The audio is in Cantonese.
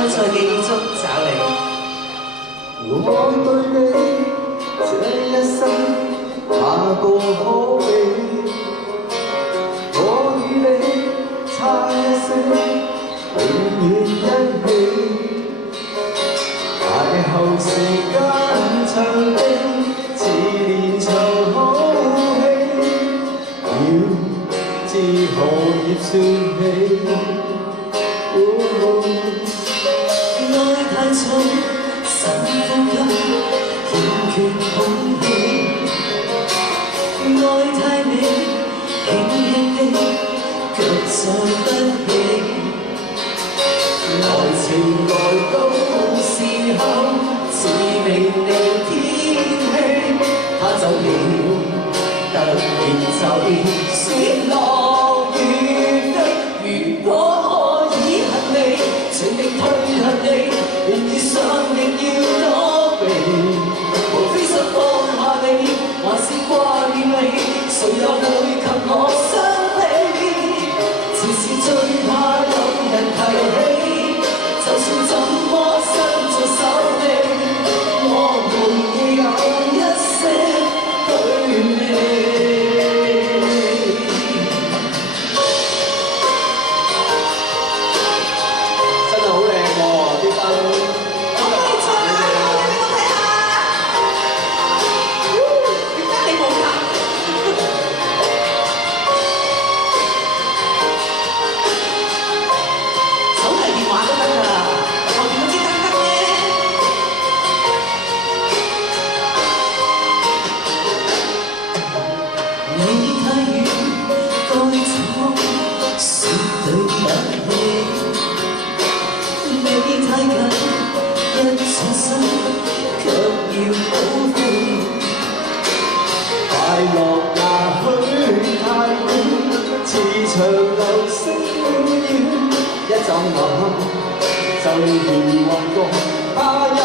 會在記憶中找你。我對你這一生哪個可比？我與你差一些，永遠一起。邂逅時間長地，似連場好戲，要知何葉算起？愛太重，深呼吸，欠缺空氣。愛太美，輕輕的，卻再不起。愛情來到時候，似明媚天氣，他走了，突然就雪落雨飛。如果可以恨你，全力退恨你，願意想亦要躲避。無非想放下你，還是掛念你，誰又會及我相比？自是最怕有人提起，就算怎麼伸出手臂，我們亦有一些距離。真係好靚喎啲燈。我都冇錯啦，你俾我睇下。點解你冇㗎？手提電話都得㗎，後邊嗰支燈得嘅。你太遠，該怎麼說對不起？你太近，一轉身卻要保護。快樂也許太短，似場流星雨，一眨眼就如幻覺，怕有